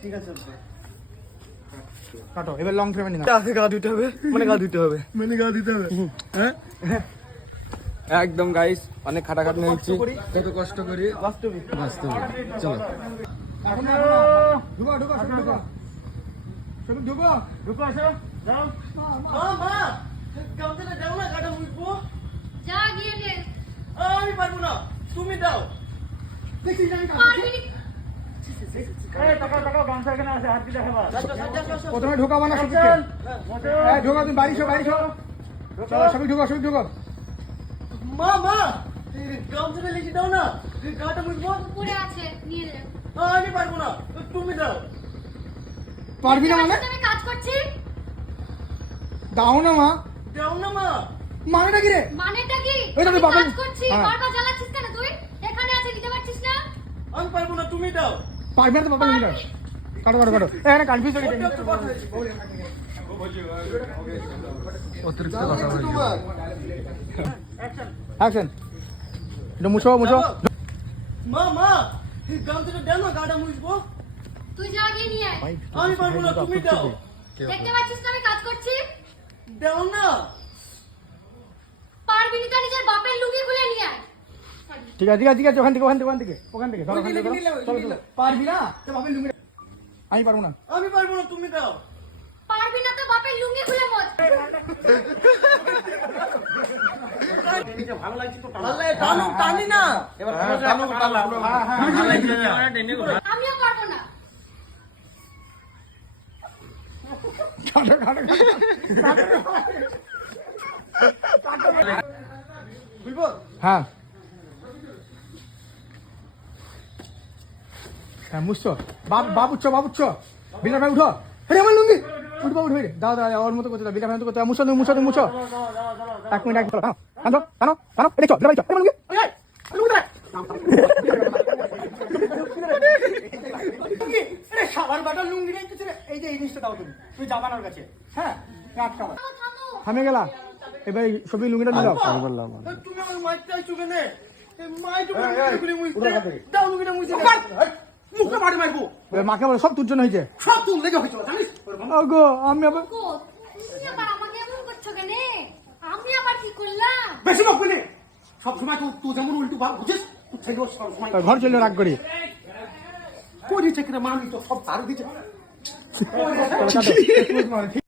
ঠিক আছে কাটো এবার লং ফ্রেমে নিন আগে গা ধুতে হবে মানে গা ধুতে হবে হ্যাঁ একদম গাইস অনেক খাটাখাটনি হচ্ছে কত কষ্ট করি বাস্তবিক চলো ঢুকো ঢুকো ঢুকো ঢুকো ঢুকো আসো যাও মা গামছাটা দাও না গাটা মুছবো যা গিয়ে নে। আমি পারবো না তুমি দাও দেখি জানি পারবি নি। প্রথমে ঢোকাবো না ঢোকা তুমি বাড়ি ঢোকা চলো সবই ঢোকা ঢোকা মা গামছাটা লিখে দাও না গাটা মুছবো উপরে আছে নিয়ে নে। আমি পারবো না তুমি দাও পারবি না মানে আমি কাজ করছি। দাও না মা দাও না মা মানেটা কি রে মানেটা কি? ওই তো আমি বাবা- কাজ করছি। হ্যাঁ। বারবার জ্বালাচ্ছিস কেন তুই? এখানে আছে দিতে পারছিস না? আমি পারবো না তুমি দাও পারবি না তো বাবা নিয়ে কাটো কাটো কাটো এখানে কনফিউজ হয়ে গেছে অতিরিক্ত কথা বলছি অ্যাকশন এটা মুছো মুছো মা গামছাটা দাও না গাটা মুছবো তুই যা গিয়ে নিয়ে আয়। আমি পারবো না তুমি দাও দেখতে পাচ্ছিস না আমি কাজ করছি? দাও না পারবি নি তো নিজের বাপের লুঙ্গি খুলে নিয়ে আয়। ঠিক আছে ঠিক আছে ওখান থেকে ধরো, ওখান থেকে ধরো। চলো, চলো। পারবি না তো বাপের লুঙ্গি আমি পারবো না আমি পারবো না তুমি দাও পারবি না তো বাপের লুঙ্গি খুলে মোছ। ভালো লাগছে তো টানি না আমিও পারবো না। কাটো কাটো বুঝবো হ্যাঁ হ্যাঁ মুছছো বাবুচ্ছ বিলা ভাই উঠো আরে আমার লুঙ্গি উঠবো উঠবে দাও ওর মতো করতে দাও বিলা ভাই মতো করতে মুছো তুমি মুছো এক মিনিট এক মিনিট কানো এটা চল বিলা ভাই চল আমার লুঙ্গি সাবার বাটার লুঙ্গি নেই কিছু এই যে এই জিনিসটা দাও তুমি জামানোর কাছে হ্যাঁ আটকাও থামো। থামে গেলা এবার সবই লুঙ্গিটা নিয়ে দাও তুমি আমার মারতে আইছো কেন দাও লুঙ্গিটা মুছে মুখে মারি মারবো এবার মাকে বলে সব তোর জন্য হয়েছে সব তুমি লেগে হয়েছো জানিস গো আমি আবার গো, তুমি আবার আমাকে এমন করছো কেন? আমি আবার কি করলাম? বেশি বকবে না সব সময় তুই যেমন উল্টো ভাব বুঝিস তুই ছেলে সব সময় ঘর চলে রাগ করি করি চেকরে মামি তো সব তার দিচ্ছে